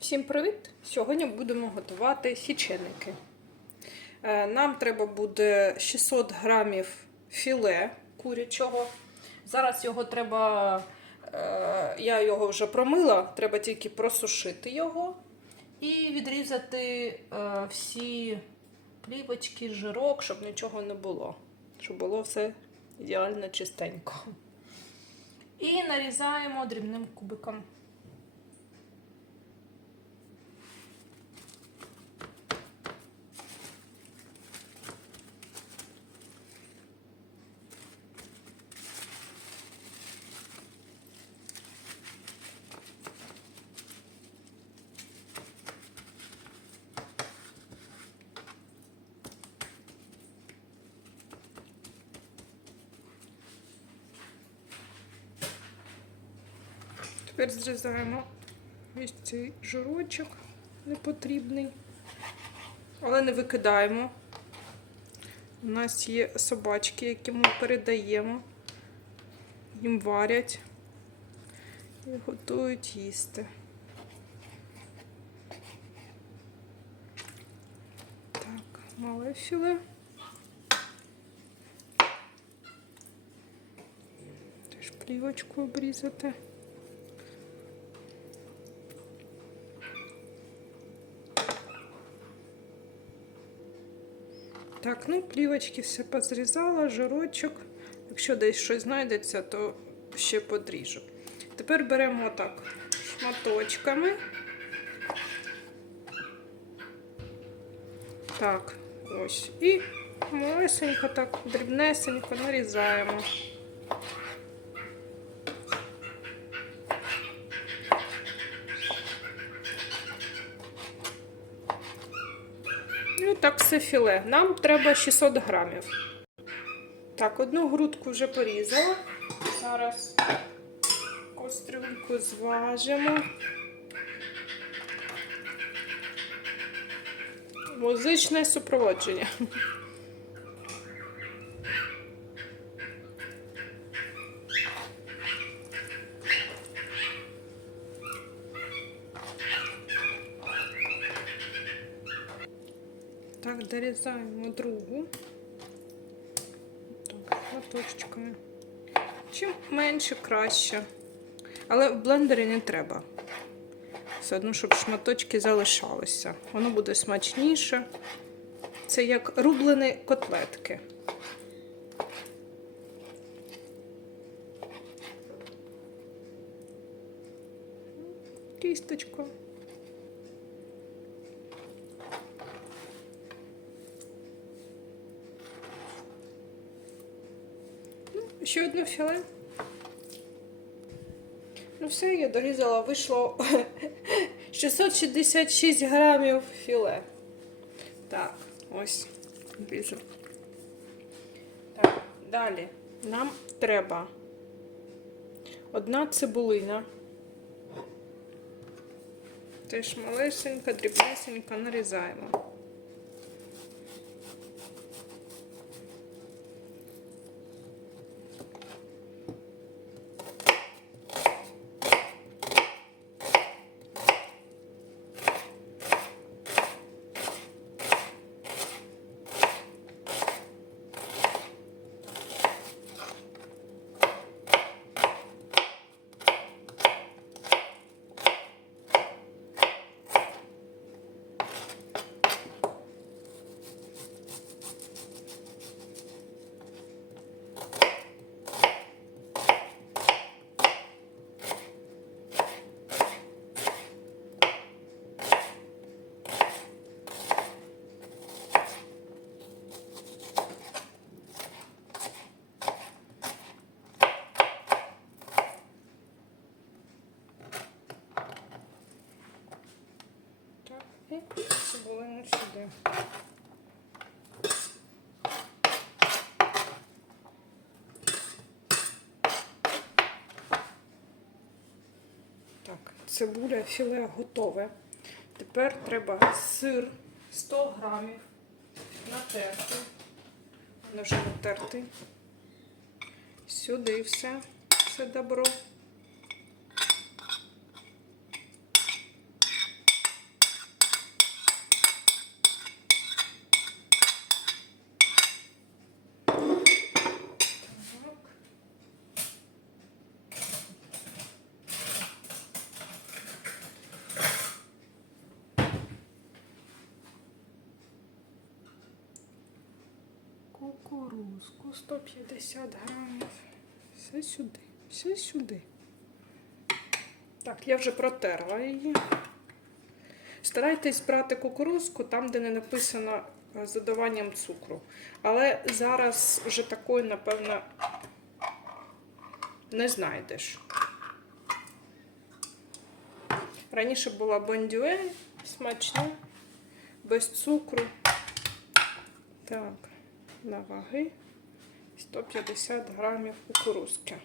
Всім привіт! Сьогодні будемо готувати січеники. Е, Нам треба буде 600 грамів філе курячого. Зараз його треба, е, я його вже промила, треба тільки просушити його і відрізати е, всі плівочки, жирок, щоб нічого не було. Щоб було все ідеально чистенько. І нарізаємо дрібним кубиком. Тепер зрізаємо ось цей жирочок непотрібний, але не викидаємо. У нас є собачки, які ми передаємо, їм варять і готують їсти. Так, мале філе. Теж плівочку обрізати. Так, ну плівочки все позрізала, жирочок. Якщо десь щось знайдеться, то ще подріжу. Тепер беремо так шматочками. Так, ось. І малесенько, так, дрібнесенько нарізаємо. Все філе. Нам треба 600 грамів. Так, одну грудку вже порізала. Зараз кострюльку зважимо. Музичне супроводження. Так, дорізаємо другу. Так, шматочками. Чим менше, краще. Але в блендері не треба. Все одно, щоб шматочки залишалися. Воно буде смачніше. Це як рублені котлетки. Кісточку. Ще одне філе. Ну все, я дорізала, вийшло 666 грамів філе. Так, ось ріжу. Так, далі нам треба одна цибулина. Теж малесенька, дрібнесенька нарізаємо. Так, і цибулину сюди. Так, цибуля, філе готове. Тепер треба сир 100 грамів натерти. Воно вже натертий. Сюди все, все добро. Кукурузку 150 грамів. Все сюди, все сюди. Так, я вже протерла її. Старайтесь брати кукурузку там, де не написано е, з додаванням цукру. Але зараз вже такої, напевно, не знайдеш. Раніше була бондюель смачна, без цукру. Так, на ваги 150 грамів кукурузки.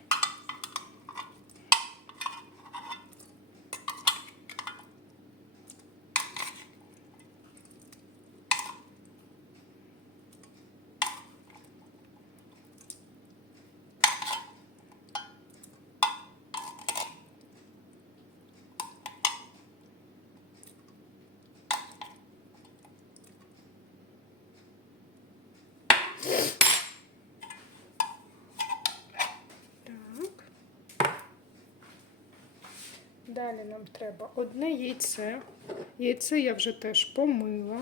Так. Далі нам треба одне яйце. Яйце я вже теж помила.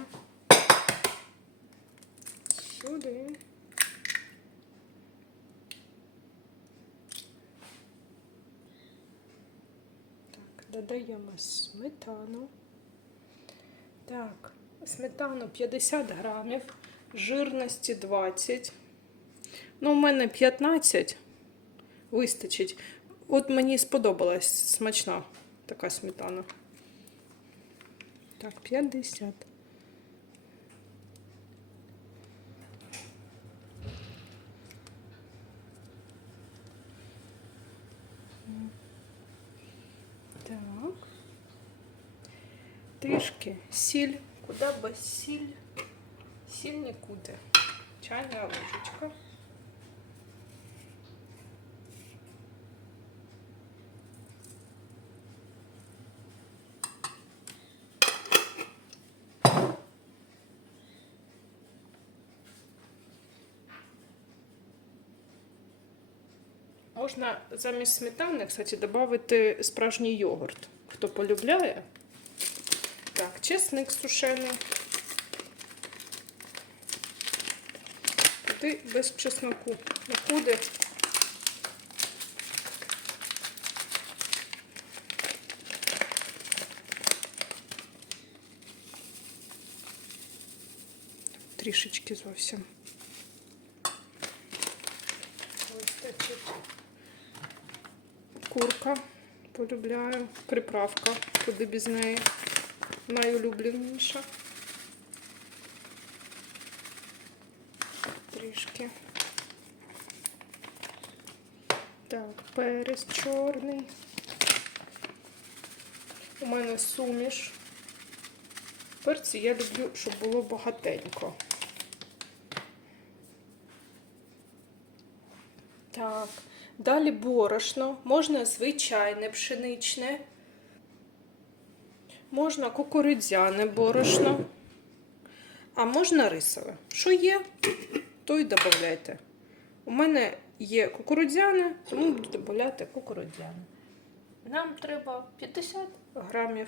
Сюди. Так, додаємо сметану. Так, сметану 50 грамів, жирності 20. Ну, у мене 15 вистачить. От мені сподобалась смачна така сметана. Так, 50. Так. Трішки сіль. Куди без сіль? Сіль нікуди. Чайна ложечка. Можна замість сметани, кстати, додати справжній йогурт. Хто полюбляє. Так, чесник сушений. Туди без чесноку буде. Трішечки зовсім. Вистачить. Курка полюбляю. Приправка, куди без неї. Найулюбленіша. Трішки. Так, перець чорний. У мене суміш. Перці я люблю, щоб було багатенько. Так, далі борошно, можна звичайне пшеничне, можна кукурудзяне борошно, а можна рисове. Що є, то й додавайте. У мене є кукурудзяне, тому буду додати кукурудзяне. Нам треба 50 грамів.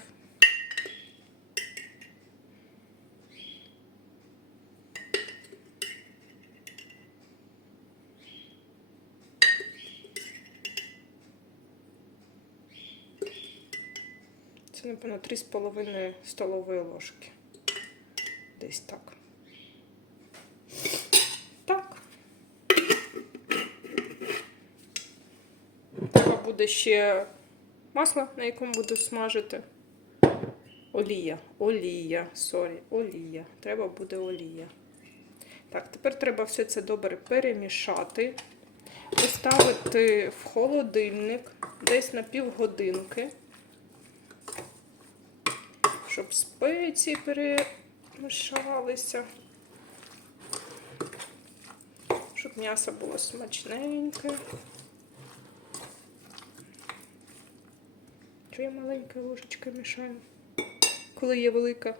Напевно, 3,5 столової ложки. Десь так. Так. Треба буде ще масло, на якому буду смажити. Олія. Олія. Сорі, олія. Треба буде олія. Так, тепер треба все це добре перемішати. Поставити в холодильник десь на півгодинки щоб спеції перемішалися, щоб м'ясо було смачненьке. Що я маленькою ложечкою мішаю, коли є велика.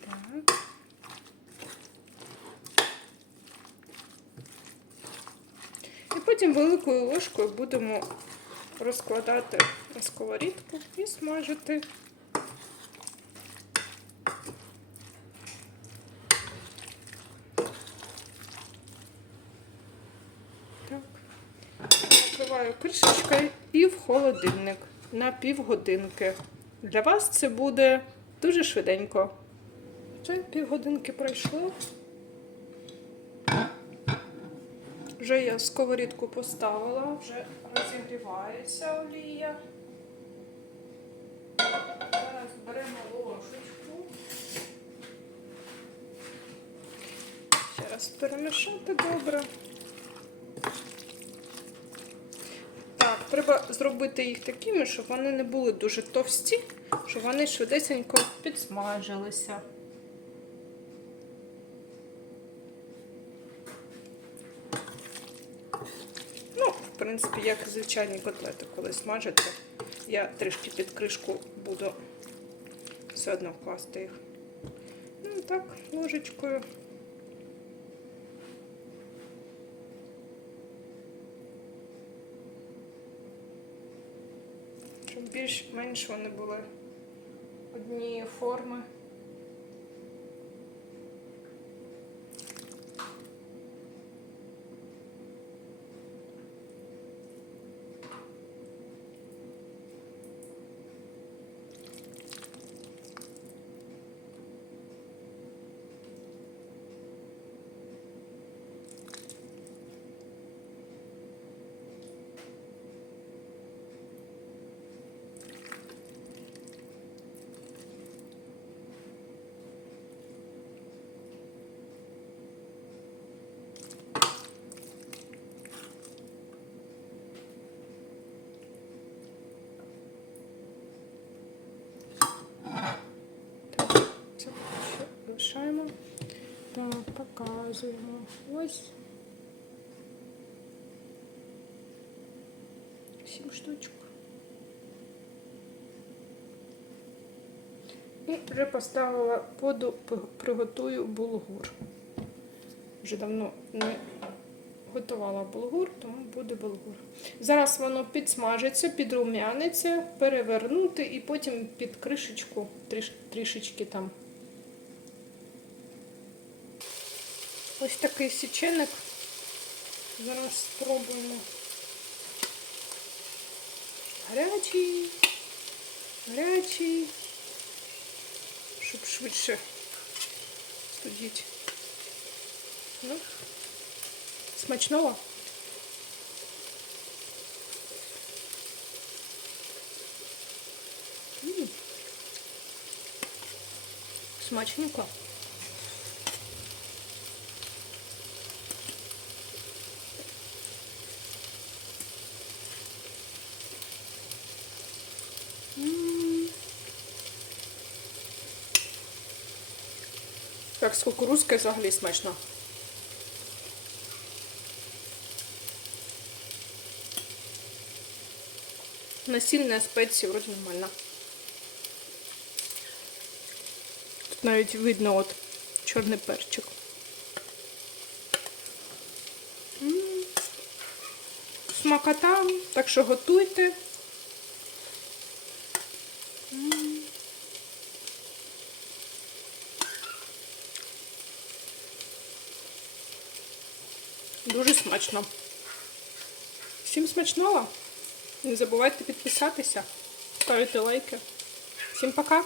Так. І потім великою ложкою будемо розкладати на сковорідку і смажити. Накриваю кришечкою і в холодильник на півгодинки. Для вас це буде дуже швиденько. Вже півгодинки пройшло. Вже я сковорідку поставила, вже розігрівається олія. Зараз беремо ложечку. Ще раз перемішати добре. Так, треба зробити їх такими, щоб вони не були дуже товсті, щоб вони швидесенько підсмажилися. Ну, в принципі, як звичайні котлети, коли смажаться, я трішки під кришку буду все одно класти їх. Ну, так, ложечкою. Щоб більш-менш вони були однієї форми. Це ще лишаємо. Так, показуємо. Ось. Сім штучок. І вже поставила воду, приготую булгур. Вже давно не готувала булгур, тому буде булгур. Зараз воно підсмажиться, підрум'яниться, перевернути і потім під кришечку трішечки там. Ось такий січеник. Зараз спробуємо. Гарячий, гарячий, щоб швидше студіть. Ну, смачного. М. Смачненько. Як з кукурузкою взагалі смачно. Насіння спеції вроді нормально. Тут навіть видно от чорний перчик. Смакота, так що готуйте. М. Дуже смачно. Всім смачного! Не забувайте підписатися, ставити лайки. Всім пока!